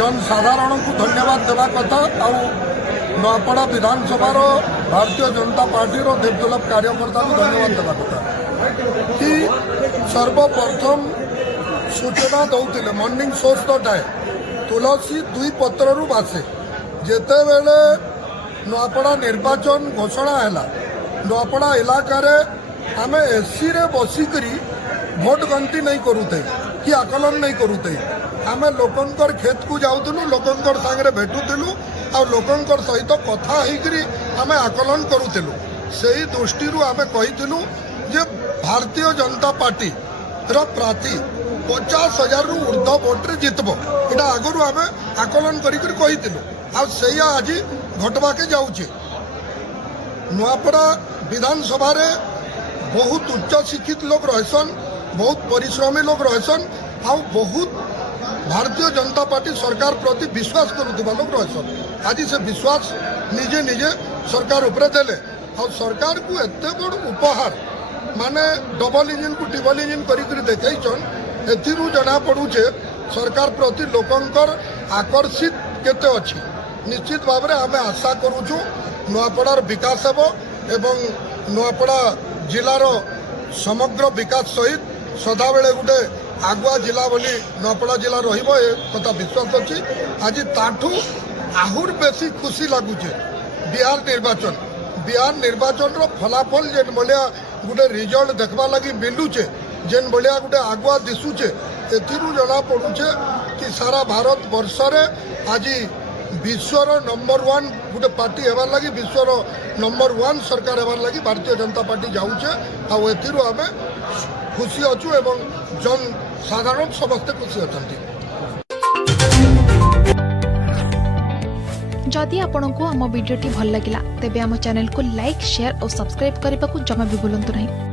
जनसाधारण को धन्यवाद देवा कथा आउ नआपड़ा विधानसभा भारतीय जनता पार्टी देवदुर्लभ कार्यकर्ता को धन्यवाद देवा कथा कि सर्वप्रथम सूचना दौले मॉर्निंग सोर्स तो टाए तुलसी दुई पत्र बासे जेते बेले नआपड़ा निर्वाचन घोषणा है नआपड़ा इलाकार आम एसी रे बसिकरी भोट गंती नहीं करूते कि आकलन नहीं करूते आम लोकंकर खेत को जाऊलु लोकंकर सांगे भेटुलु आ लोकंकर सहित कथा होकरी आम आकलन करूलु से ही दृष्टि आम कही जे भारतीय जनता पार्टी प्रार्थी 50,000 रु ऊर्ध्व भोट्रे जितब यहाँ आगुरी आम आकलन करूँ आज घटवाके जाऊे नुआपड़ा विधानसभा बहुत उच्च शिक्षित लोग रहसन बहुत परिश्रमी लोग रहसन आ बहुत भारतीय जनता पार्टी सरकार प्रति विश्वास करुवा लोग रहसन आज से विश्वास निजे निजे सरकार उपरे देले आ सरकार को एते बड़ उपहार माने डबल इंजिन को टिबल इंजिन करी देखन एथिरु जना पड़ुचे सरकार प्रति लोकंकर आकर्षित केते अछि निश्चित भाव में आम आशा करूँ नुआपड़ार विकास हेब एवं नुआपड़ा जिलार समग्र विकास सहित सदाबेले गोटे आगुआ जिला बोली नुआपड़ा जिला रहिबो ए कथा विश्वास अच्छी आज ताठू आहुर बेसी खुशी लगुचे बिहार निर्वाचन रो फलाफल जेन भलिया गोटे रिजल्ट देखबा लगी मिलुचे जेन भलिया गोटे आगुआ दिशुचे एथिरु जना पड़ुचे कि सारा भारत वर्ष रे आज विश्वर नंबर 1 गोटे पार्टी हेबार लगी विश्वर नंबर 1 सरकार हेबार लगी भारतीय जनता पार्टी जाऊे आथिरु आम खुशी अच्छु एवं जन साधारण समस्ते खुशी अच्छा। जदि आपंक आम भिडी भल लगा तेब आम चैनल को लाइक शेयर और सब्सक्राइब करने को जमा भी भूलु नहीं।